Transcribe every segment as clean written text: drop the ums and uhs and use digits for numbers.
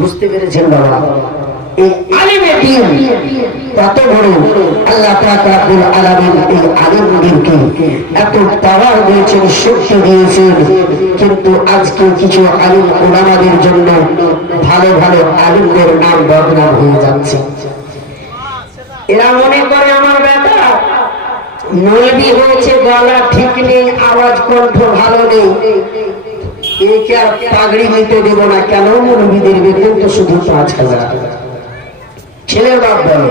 বুঝতে পেরেছেন বাবা? এই আলিমে দ্বীন কত বড়! আল্লাহ পাক রব্বুল আলামিন এই আলিমদেরকে এত পাওয়ার দিয়েছেন, শক্তি দিয়েছেন, কিন্তু আজকে কিছু আলিম ওলামাদের জন্য ভালো ভালো আলিমদের নাম বদনাম হয়ে যাচ্ছে। এরা মনে করে আমার বেটা মৌলবি হয়েছে, গলা ঠিক নেই, আওয়াজ কণ্ঠ ভালো নেই, একে আর পাগড়ি নিতে দেব না। কেন? মৌলবিদের বেতন তো শুধু ৫,০০০। ছেলের বাপ বলে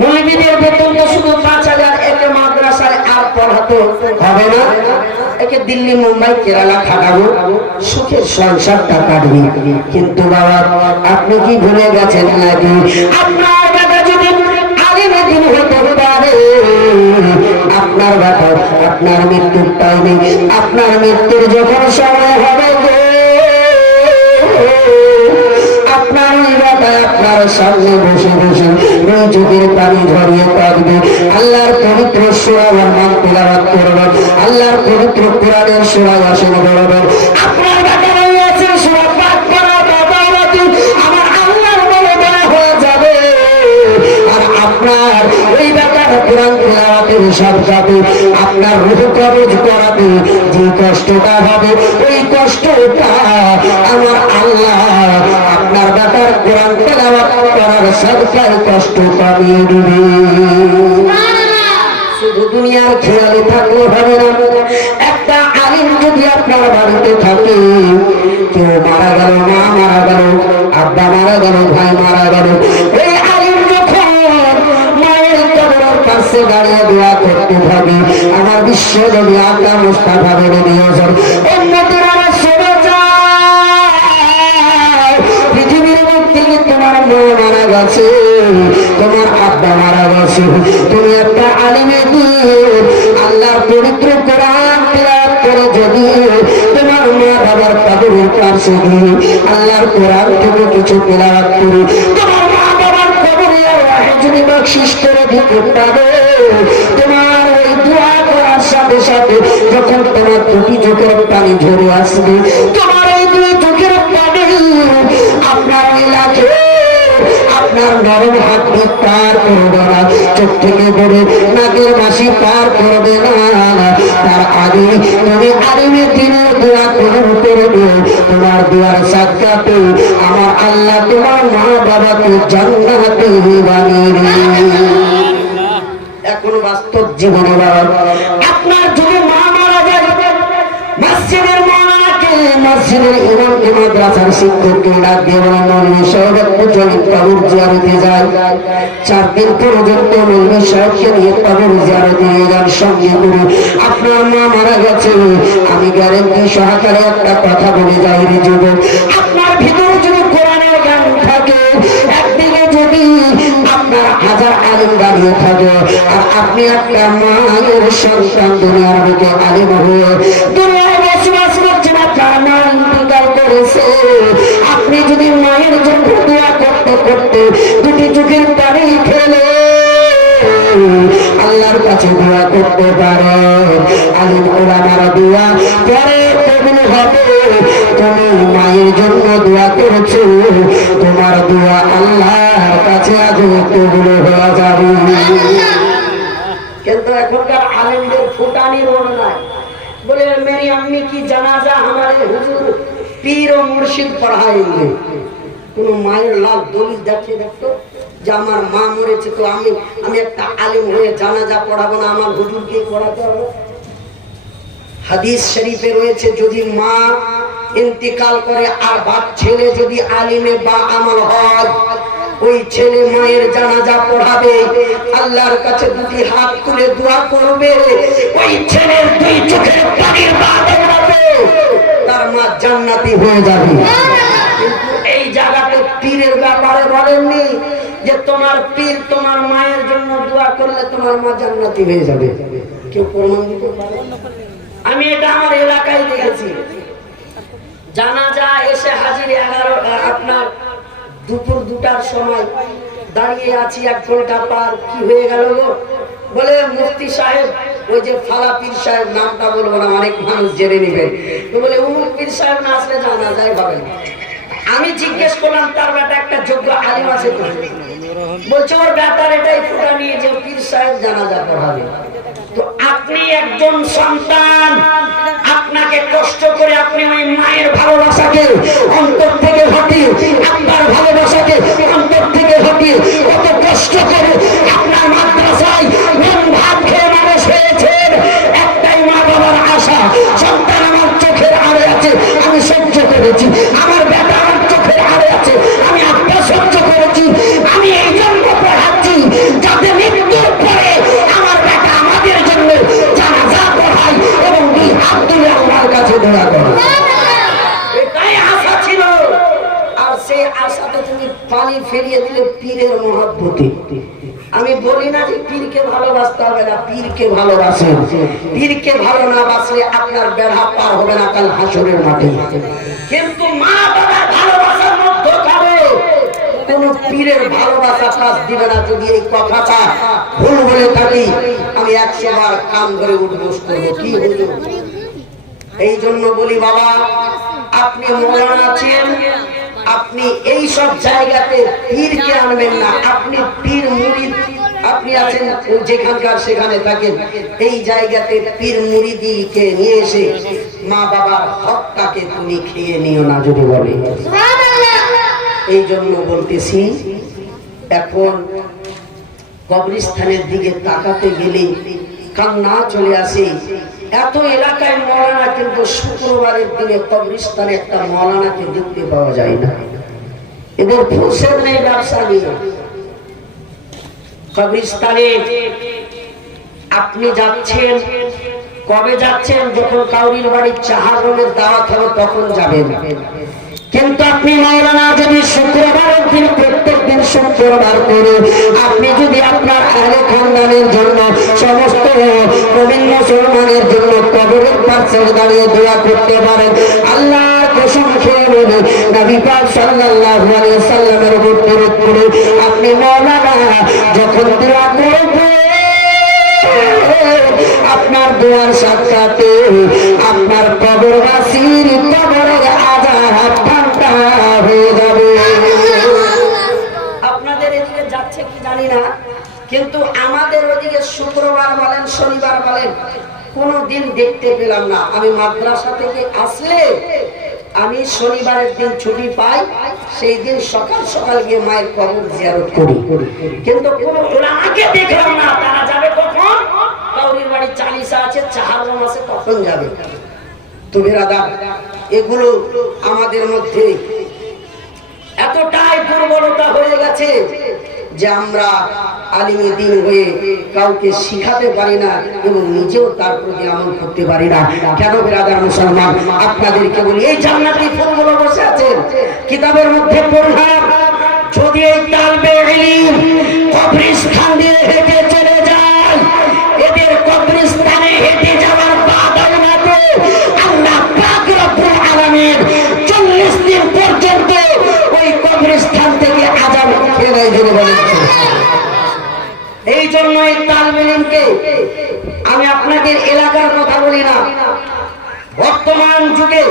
মৌলবিদের বেতন তো শুধু ৫,০০০, একে মাদ্রাসায় আর পড়াতে হবে না, একে দিল্লি মুম্বাই কেরালা খাটাবো, সুখের সংসারটা কাটবে। কিন্তু বাবা আপনি কি ভুলে গেছেন নাকি আপনার বেটা যদি আলিমে দ্বীন হতে পারে, আপনার বেটা আপনার মৃত্যুর টাইমে, আপনার মৃত্যুর যখন সময় হবে আপনার আপনার সামনে বসে বসে দুই চোখের পানি ঝরিয়ে কাঁদবে, আল্লাহর পবিত্র সূরা রহমান তিলাওয়াত করবেন, আল্লাহর পবিত্র কোরআনের সূরা ইয়াসিন পড়বেন, আপনার বেটা রয়েছে সূরা পাক পড়া বাবারাতি আমার আল্লাহর বলে দেওয়া হয়ে যাবে। আর আপনার ওই বেটার কোরআন তিলাওয়াতের সাথে আপনার রূহ কবজ করাবে যে কষ্টটা হবে, ওই কষ্টটা আমার আল্লাহ আপনার বেটার কোরআন তেলাওয়াত করার সবটাই কষ্ট কমিয়ে দিবে। শুধু দুনিয়ার খেয়ালে থাকলে হবে না। একটা আলিম যদি আপনার বাড়িতে থাকে, কেউ মারা গেল, মা মারা গেল, আব্বা মারা গেল, ভাই মারা গেল, এই আলিম যখন মায়ের কবরের কাছে দাঁড়িয়ে দোয়া করতে থাকে, আমার বিশ্ব নবী আকা মুস্তাফা বলে দিয়েছেন উম্মতের আমার সরে যায়, পৃথিবীর মধ্যে তোমার মা মারা গেছে, তোমার আব্বা মারা গেছে, তুমি একটা আলিমে দ্বীন আল্লাহর পবিত্র কোরআন তিলাওয়াত করে যদি তোমার মা বাবার কবরের পাশে গিয়ে আল্লাহর কোরআন থেকে কিছু তিলাওয়াত করে তোমার মা বাবার কবরে যদি বকশিশ করে দিতে পারো, তোমার ওই দোয়া করার সাথে সাথে যখন তোমার দুটি চোখের পানি ঝরে আসবে, তোমার এই দুই চোখের পানি আপনার এলাকে আপনার নরম হাত পার করবে না, চোখ থেকে বেড়ে নাকের মাসি পার করবে না, তার আগে তুমি আলিমে দ্বীনের দোয়া করবে, তোমার দোয়ার সাক্ষাতে আমার আল্লাহ তোমার মা বাবাকে জান্নাতে বানিয়ে দিবে। এখন বাস্তব জীবনে বাবা আপনার যদি মা মারা যায়, মসজিদের মাওলানাকে, মসজিদের ইমামকে, মাদ্রাসার শিক্ষককে ডাক দিয়ে বলেন মৌলভী সাহেব একটু চলুন কবর জিয়ারতে যায়। 4 দিন পর্যন্ত মৌলভী সাহেবকে নিয়ে কবর জিয়ারতে নিয়ে যান সঙ্গে করে। আপনার মা মারা গেছে, আমি গ্যারেন্টি সহকারে একটা কথা বলে যাই রে যুবক, আপনার ভিতরে যদি কোরআনের জ্ঞান থাকে, একদিকে যদি আপনার 1000 আলিম দাঁড়িয়ে থাকে, আর আপনি একটা মায়ের সন্তান দুনিয়ার বুকে আলিম হয়ে দুনিয়ায় বসবাস করছেন, আপনার মা ইন্তেকাল করেছে, আপনি যদি মায়ের জন্য দোয়া করতে করতে দুটি চোখের পানি ফেলে আল্লাহর কাছে দোয়া করতে পারে, আলিম ওলামার দোয়া পরে কবুল হবে। তুমি মায়ের জন্য দোয়া করেছো, তোমার দোয়া আল্লাহর কাছে আগে কবুল হয়ে যাবে। কিন্তু এখনকার আলিমদের ফুটানির ওর নাই, बोले मेरी अम्मी की जनाजा हमारे हुजूर पीर और मुर्शिद पढ़ाएंगे। কোনো মায়ের লাভ দলিল দেখে দেখতো যে আমার মা মরেছে, তো আমি একটা আলিম হয়ে জানাজা পড়াবো না, আমার হুজুরকে পড়াতে হবে। হাদিস শরীফে রয়েছে যদি মা ইন্তিকাল করে আর বাপ ছেলে যদি আলিমে বা আমল হয়, ওই ছেলে মায়ের জানাজা পড়াবে, আল্লাহর কাছে দুটি হাত তুলে দোয়া করবে, ওই ছেলের দুই চোখের পানির বাঁধে হবে, তার মা জান্নাতি হয়ে যাবে। কিন্তু এই জায়গাতে পীরের ব্যাপারে বলেননি যে তোমার পীর তোমার মায়ের জন্য দোয়া করলে তোমার মা জান্নাতি হয়ে যাবে। কেউ প্রমাণ দিতে পারে? আমি এটা আমার এলাকায় দেখেছি। জানাজা এসে হাজির 11 আপনার দুপুর 2টার সময় দাঁড়িয়ে আছি, 1 ঘন্টা পার কি হয়ে গেল গো, বলে মুফতি সাহেব, ওই যে ফালা পীর সাহেব, নামটা বলবো না অনেক মানুষ জেনে নেবে, তো বলে অমুক পীর সাহেব না আসলে জানাজাই হবে না। আমি জিজ্ঞেস করলাম তার বেটা একটা যোগ্য আলিম আছে তো? বলছে ওর বেটার এটাই ফুটা নিয়ে যে পীর সাহেব জানাজা পড়াবে। তো আপনি একজন সন্তান, আপনাকে কষ্ট করে আপনি ওই মায়ের ভালোবাসাকে অন্তর থেকে হটিয়ে, আপনার ভালোবাসাকে অন্তর থেকে হটিয়ে কত কষ্ট করে আপনার মাদ্রাসায় মন ভাত খেয়ে মানুষ হয়েছেন। একটাই মা বাবার আশা, সন্তান আমার চোখের আড়ে আছে আমি সহ্য করেছি, আমার বেটা আমার চোখের আড়ে আছে আমি আত্মা সহ্য করেছি। আমি এই জন্য পড়াচ্ছি যাতে মৃত্যুর পরে আমার বেটা আমাদের জন্য জানাজা পড়ায় এবং দুই হাত তুলে আমার কাছে দোয়া করে। এটাই আশা ছিল। আর সেই আশাতে তুমি পানি ফিরিয়ে দিলে পীরের মহব্বতে। আমি বলি না যে পীরকে ভালোবাসতে হবে না, পীরকে ভালোবাসেন। পীরকে ভালো না বাসলে আপনার বেড়া পার হবে না কাল হাসরের মাঠে। কিন্তু মা বাবার ভালোবাসার মধ্যখানে কোন পীরের ভালোবাসা কাজ দিবে না। যদি এই কথাটা ভুল বলে থাকি আমি 100 বার কান ধরে উঠবোস করবো। কি হলো? এই জন্য বলি বাবা, আপনি মৌলানা আছেন, আপনি এই সব জায়গাতে পীরকে আনবেন না। আপনি পীর মুরিদ, আপনি আছেন যেখানকার সেখানে থাকেন, এই জায়গাতে পীর মুরিদিকে নিয়ে এসে মা বাবার হকটাকে তুমি খেয়ে নিও না যদি বলে। এই জন্য বলতেছি, এখন কবরস্থানের দিকে তাকাতে গেলে কান্না চলে আসে। এত এলাকায় মৌলানা, কিন্তু শুক্রবারের দিনে কবরস্থানে একটা মৌলানাকে দেখতে পাওয়া যায় না। এদের ফুসের নেই, ব্যবসা নেই। কবরস্থানে আপনি যাচ্ছেন, কবে যাচ্ছেন? যখন কাউরির বাড়ির চাহারের দাওয়াত হবে তখন যাবেন। কিন্তু আপনি মৌলানা যদি শুক্রবারের দিন, প্রত্যেক দিন শুক্রবার করে আপনি যদি আপনার আহলে খানদানের জন্য, সমস্ত মুমিন মুসলমানের জন্য কবরের পাশে দাঁড়িয়ে দোয়া করতে পারেন, আল্লাহর কসম খেয়ে বলে নবী পাক সাল্লাল্লাহু আলাইহি ওয়াসাল্লামের উপর দরুদ পড়ে আপনি মৌলানা যখন দোয়া করবেন, আপনার দোয়ার সাথে আপনার কবরবাসীর কবরের আযাব ঠান্ডা হয়ে যাবে। আপনাদের এদিকে যাচ্ছে কি জানি না, কিন্তু আমাদের ওদিকে শুক্রবার বলেন, শনিবার বলেন, কোনো দিন দেখতে পেলাম না। আমি মাদ্রাসা থেকে আসলে আমি শনিবারের দিন ছুটি পাই, সেই দিন সকাল সকাল গিয়ে মায়ের কবর জিয়ারত করি, কিন্তু কোন ওলামাকে দেখলাম না। তারা যাবে কখন? কাউরির বাড়ি চালিসা আছে, চাহারম আছে, তখন যাবে। তো বেরাদার, এগুলো আমাদের মধ্যে এতটাই দুর্বলতা হয়ে গেছে যে আমরা আলিমে দ্বীন হয়ে কাউকে শিখাতে পারি না এবং নিজেও তার প্রতি আমল করতে পারি না। কেন বেরাদার মুসলমান? আপনাদেরকে বলি, এই জান্নাতি ফুলগুলো বসে আছেন, কিতাবের মধ্যে পড়লাম, যদি এই তালবে ইলম কবরস্থান দিয়ে হেঁটে চলে যায়, এদের কবরস্থানে হেঁটে যাওয়ার বাধার মতো আল্লাহ পাক রব্বুল আলামিন 40 দিন পর্যন্ত ওই কবরস্থান থেকে আযাব খেয়ে নেয় জন্য বলেছে। এই জন্য এই তালবে ইলমকে, আমি আপনাদের এলাকার কথা বলি না, বর্তমান যুগে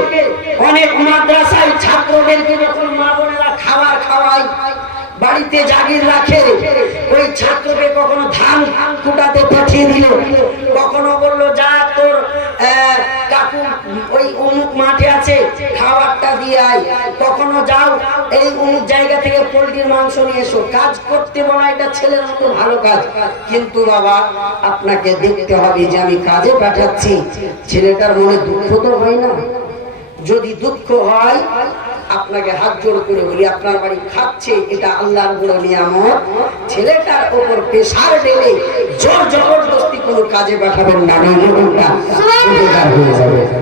অনেক মাদ্রাসায় ছাত্রদেরকে যখন মা বোনেরা খাবার খাওয়ায়, বাড়িতে জাগির রাখে, ওই ছাত্রকে কখনো ধান কুটাতে পাঠিয়ে দিল, কখনো বললো যা তোর কাকু ওই অমুক মাঠে আছে খাবারটা দিয়ে আয়, কখনো যাও এই অমুক জায়গা থেকে পোল্ট্রির মাংস নিয়ে এসো। কাজ করতে বলা এটা ছেলের মতো ভালো কাজ, কিন্তু বাবা আপনাকে দেখতে হবে যে আমি কাজে পাঠাচ্ছি, ছেলেটার মনে দুঃখ তো হয় না? যদি দুঃখ হয়, আপনাকে হাত জোড় করে বলি, আপনার বাড়ি খাচ্ছে, এটা আল্লাহর বড় নিয়ামত। ছেলেটার উপর প্রেসার ঢেলে জোর জবরদস্তি কোনো কাজে পাঠাবেন না, নইলে হয়ে যাবে।